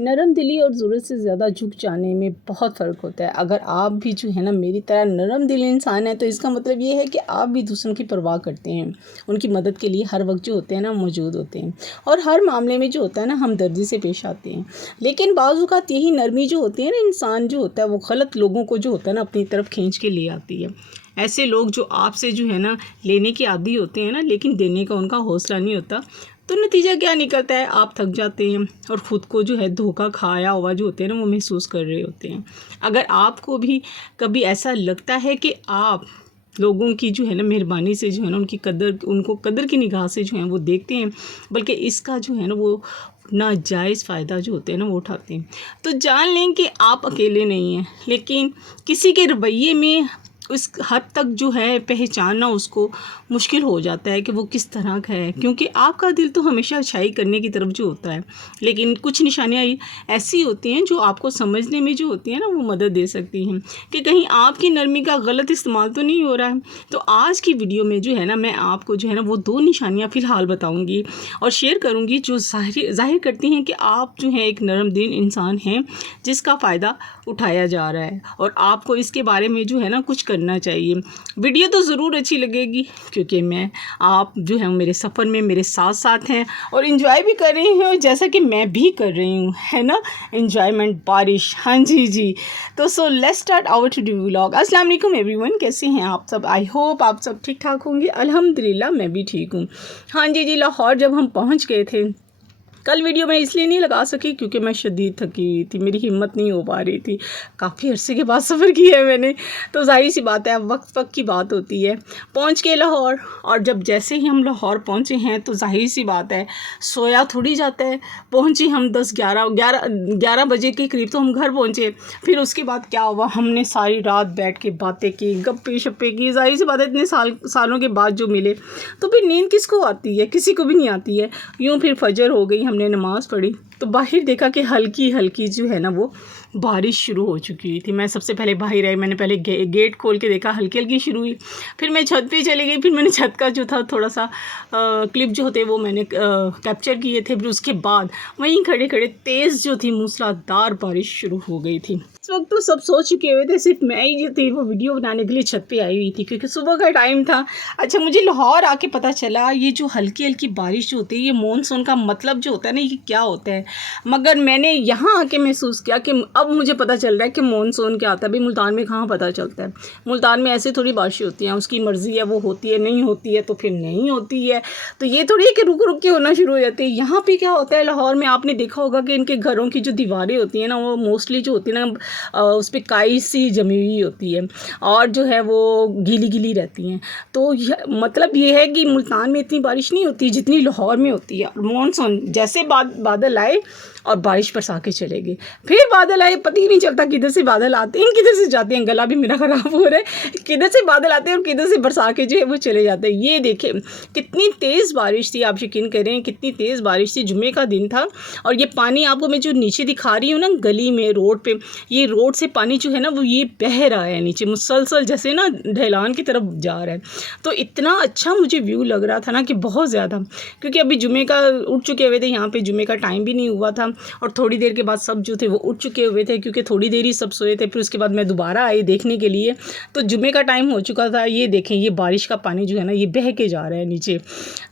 नरम दिली और ज़रूरत से ज़्यादा झुक जाने में बहुत फ़र्क होता है। अगर आप भी जो है ना मेरी तरह नरम दिली इंसान है तो इसका मतलब ये है कि आप भी दूसरों की परवाह करते हैं, उनकी मदद के लिए हर वक्त जो होते हैं ना मौजूद होते हैं और हर मामले में जो होता है ना हमदर्दी से पेश आते हैं। लेकिन बाज़ औक़ात यही नरमी जो होती है ना इंसान जो होता है वो गलत लोगों को जो होता है ना अपनी तरफ खींच के ले आती है। ऐसे लोग जो आपसे जो है ना लेने के आदी होते हैं ना लेकिन देने का उनका हौसला नहीं होता, तो नतीजा क्या निकलता है, आप थक जाते हैं और ख़ुद को जो है धोखा खाया हुआ जो होते हैं ना वो महसूस कर रहे होते हैं। अगर आपको भी कभी ऐसा लगता है कि आप लोगों की जो है ना मेहरबानी से जो है ना उनको कदर की निगाह से जो है वो देखते हैं, बल्कि इसका जो है ना वो नाजायज़ फ़ायदा जो होते हैं ना वो उठाते हैं, तो जान लें कि आप अकेले नहीं हैं। लेकिन किसी के रवैये में उस हद तक जो है पहचानना उसको मुश्किल हो जाता है कि वो किस तरह का है, क्योंकि आपका दिल तो हमेशा अच्छाई करने की तरफ जो होता है। लेकिन कुछ निशानियाँ ऐसी होती हैं जो आपको समझने में जो होती हैं ना वो मदद दे सकती हैं कि कहीं आपकी नरमी का गलत इस्तेमाल तो नहीं हो रहा है। तो आज की वीडियो में जो है ना मैं आपको जो है ना वो 2 निशानियाँ फ़िलहाल बताऊँगी और शेयर करूँगी जो ज़ाहिर करती हैं कि आप जो है एक नरम दिल इंसान हैं जिसका फ़ायदा उठाया जा रहा है और आपको इसके बारे में जो है ना कुछ करना चाहिए। वीडियो तो ज़रूर अच्छी लगेगी क्योंकि आप जो है मेरे सफ़र में मेरे साथ साथ हैं और इन्जॉय भी कर रही हैं जैसा कि मैं भी कर रही हूँ, है ना, एन्जॉयमेंट बारिश। हाँ जी। तो so let's start our today vlog. अस्सलाम वालेकुम एवरीवन, कैसे हैं आप सब? आई होप आप सब ठीक ठाक होंगे। अल्हम्दुलिल्लाह मैं भी ठीक हूँ। हाँ जी, लाहौर जब हम पहुँच गए थे, कल वीडियो मैं इसलिए नहीं लगा सकी क्योंकि मैं शदीद थकी हुई थी, मेरी हिम्मत नहीं हो पा रही थी। काफ़ी अरसे के बाद सफ़र किया है मैंने, तो ज़ाहिर सी बात है अब वक्त की बात होती है। पहुंच के लाहौर, और जब जैसे ही हम लाहौर पहुंचे हैं तो ज़ाहिर सी बात है सोया थोड़ी जाता है। पहुंची हम 11 बजे के करीब तो हम घर पहुंचे। फिर उसके बाद क्या हुआ, हमने सारी रात बैठ के बातें की, गप्पे शप्पे की। ज़ाहिर सी बात है इतने सालों के बाद जो मिले, तो फिर नींद किसको आती है? किसी को भी नहीं आती है। यूँ फिर फजर हो गई, हमने नमाज़ पढ़ी तो बाहर देखा कि हल्की हल्की जो है ना वो बारिश शुरू हो चुकी थी। मैं सबसे पहले बाहर आई, मैंने पहले गेट खोल के देखा, हल्की हल्की शुरू हुई। फिर मैं छत पे चली गई, फिर मैंने छत का जो था थोड़ा सा क्लिप जो होते वो मैंने कैप्चर किए थे। फिर उसके बाद वहीं खड़े खड़े तेज़ जो थी मूसलाधार बारिश शुरू हो गई थी। इस वक्त तो सब सो चुके हुए थे, सिर्फ मैं ही जो थी वो वीडियो बनाने के लिए छत पे आई हुई थी क्योंकि सुबह का टाइम था। अच्छा, मुझे लाहौर आके पता चला ये जो हल्की हल्की बारिश जो होती है ये मॉनसून का मतलब जो होता है ना ये क्या होता है। मगर मैंने यहाँ आके महसूस किया कि अब मुझे पता चल रहा है कि मॉनसून क्या आता है। भाई मुल्तान में कहाँ पता चलता है, मुल्तान में ऐसे थोड़ी बारिशें होती हैं, उसकी मर्ज़ी है, वो होती है, नहीं होती है तो फिर नहीं होती है। तो ये थोड़ी है कि रुक रुक के होना शुरू हो जाती है। यहाँ पे क्या होता है लाहौर में, आपने देखा होगा कि इनके घरों की जो दीवारें होती हैं ना वो मोस्टली जो होती है ना उस पर काई सी जमी हुई होती है और जो है वो गीली गीली रहती हैं। तो मतलब ये है कि मुल्तान में इतनी बारिश नहीं होती जितनी लाहौर में होती है। मॉनसून जैसे बादल आए और बारिश बरसा के चले गए, फिर बादल आए, पता ही नहीं चलता किधर से बादल आते हैं किधर से जाते हैं। गला भी मेरा ख़राब हो रहा है, किधर से बादल आते हैं और किधर से बरसा के जो है वो चले जाते हैं। ये देखें कितनी तेज़ बारिश थी, आप यकीन करें कितनी तेज़ बारिश थी। जुम्मे का दिन था और ये पानी आपको मैं जो नीचे दिखा रही हूँ ना गली में, रोड पे, ये रोड से पानी जो है ना वो ये बह रहा है नीचे मुसलसल, जैसे ना ढलान की तरफ जा रहा है। तो इतना अच्छा मुझे व्यू लग रहा था ना कि बहुत ज़्यादा, क्योंकि अभी जुम्मे का उठ चुके हुए थे, यहाँ पे जुम्मे का टाइम भी नहीं हुआ था और थोड़ी देर के बाद सब जो थे वो उठ चुके हुए थे क्योंकि थोड़ी देर ही सब सोए थे। फिर उसके बाद मैं दोबारा आई देखने के लिए तो जुम्मे का टाइम हो चुका था। ये देखें ये बारिश का पानी जो है ना ये बह के जा रहा है नीचे।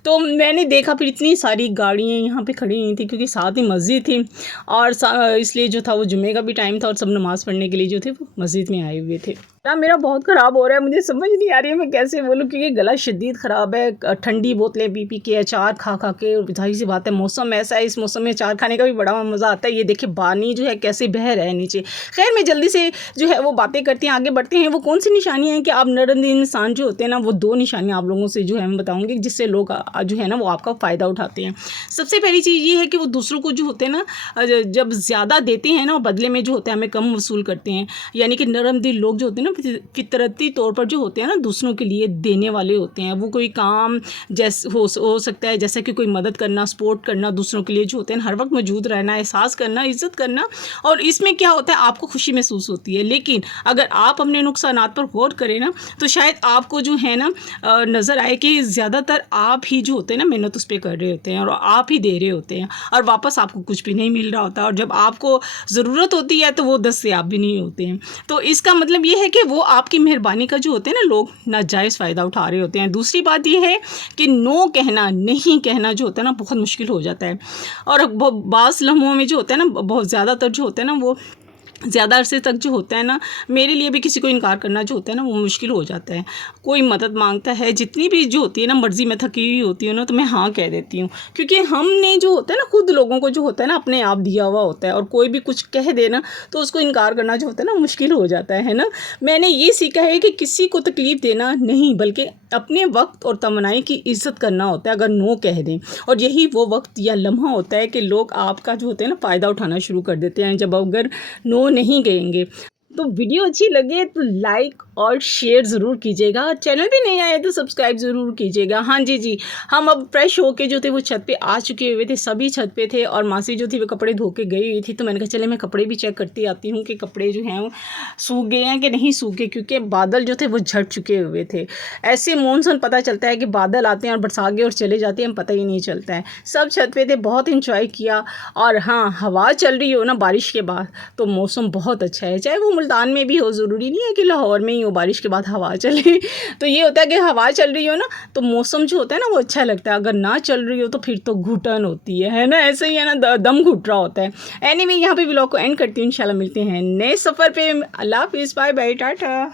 तो मैंने देखा फिर इतनी सारी गाड़ियाँ यहाँ पे खड़ी हुई थी क्योंकि साथ ही मस्जिद थी और इसलिए जो था वो जुम्मे का भी टाइम था और सब नमाज़ पढ़ने के लिए जो थे वो मस्जिद में आए हुए थे। मेरा बहुत ख़राब हो रहा है, मुझे समझ नहीं आ रही है मैं कैसे बोलूँ क्योंकि गला शदीद ख़राब है। ठंडी बोतलें पी के, अचार खा के, जाहिर सी बात है मौसम ऐसा है, इस मौसम में अचार खाने का भी बड़ा मज़ा आता है। ये देखिए पानी जो है कैसे बह रहा है नीचे। खैर मैं जल्दी से जो है वो बातें करती हैं, आगे बढ़ते हैं। वो कौन सी निशानियाँ हैं कि आप नरम दिल इंसान जो होते हैं ना, वो 2 निशानियाँ आप लोगों से जो है मैं बताऊँगी जिससे लोग जो है ना वो आपका फ़ायदा उठाते हैं। सबसे पहली चीज़ ये है कि वो दूसरों को जो होते हैं ना जब ज़्यादा देते हैं ना बदले में जो होता है हमें कम वसूल करते हैं। यानी कि नरम दिल लोग जो होते हैं ना फितरती तौर पर जो होते हैं ना दूसरों के लिए देने वाले होते हैं। वो कोई काम जैसे हो सकता है, जैसे कि कोई मदद करना, सपोर्ट करना, दूसरों के लिए जो होते हैं हर वक्त मौजूद रहना, एहसास करना, इज़्ज़त करना, और इसमें क्या होता है आपको खुशी महसूस होती है। लेकिन अगर आप अपने नुकसानात पर गौर करें ना तो शायद आपको जो है ना नज़र आए कि ज़्यादातर आप ही जो होते हैं ना मेहनत उस पर कर रहे होते हैं और आप ही दे रहे होते हैं, और वापस आपको कुछ भी नहीं मिल रहा होता, और जब आपको ज़रूरत होती है तो वो दस्तयाब भी नहीं होते हैं। तो इसका मतलब ये है कि वो आपकी मेहरबानी का जो होते हैं ना लोग नाजायज़ फ़ायदा उठा रहे होते हैं। दूसरी बात ये है कि नो कहना, नहीं कहना जो होता है ना बहुत मुश्किल हो जाता है, और बाज़ लम्हों में जो होता है ना बहुत ज़्यादातर जो होता है ना वो ज़्यादा अरसे तक जो होता है ना मेरे लिए भी किसी को इनकार करना जो होता है ना वो मुश्किल हो जाता है। कोई मदद मांगता है, जितनी भी जो होती है ना मर्ज़ी में थकी हुई होती है ना तो मैं हाँ कह देती हूँ, क्योंकि हमने जो होता है ना खुद लोगों को जो होता है ना अपने आप दिया हुआ होता है, और कोई भी कुछ कह देना तो उसको इनकार करना जो होता है ना मुश्किल हो जाता है ना। मैंने ये सीखा है कि किसी को तकलीफ़ देना नहीं, बल्कि अपने वक्त और तमन्नाई की इज़्ज़त करना होता है अगर नो कह दें, और यही वो वक्त या लम्हा होता है कि लोग आपका जो होता है ना फ़ायदा उठाना शुरू कर देते हैं जब अगर नो नहीं कहेंगे। तो वीडियो अच्छी लगे तो लाइक और शेयर ज़रूर कीजिएगा, और चैनल पे नहीं आए तो सब्सक्राइब ज़रूर कीजिएगा। हाँ जी, हम अब फ्रेश होके जो थे वो छत पे आ चुके हुए थे, सभी छत पे थे, और मासी जो थी वो कपड़े धो के गई हुई थी, तो मैंने कहा चले मैं कपड़े भी चेक करती आती हूँ कि कपड़े जो हैं वो सूख गए हैं कि नहीं सूखे, क्योंकि बादल जो थे वो झड़ चुके हुए थे। ऐसे मॉनसून पता चलता है कि बादल आते हैं और बरसा गए और चले जाते हैं, पता ही नहीं चलता है। सब छत पे थे, बहुत इंजॉय किया, और हाँ हवा चल रही हो ना बारिश के बाद तो मौसम बहुत अच्छा है, चाहे वो मुल्तान में भी हो, ज़रूरी नहीं है कि लाहौर में ही हो बारिश के बाद हवा चले। तो ये होता है कि हवा चल रही हो ना तो मौसम जो होता है ना वो अच्छा लगता है, अगर ना चल रही हो तो फिर तो घुटन होती है ना, ऐसे ही है ना, दम घुट रहा होता है। एनीवे यहाँ पे व्लॉग को एंड करती हूँ, इंशाल्लाह मिलते हैं नए सफ़र पे। अल्लाह हाफिज़, बाय बाय, टाटा।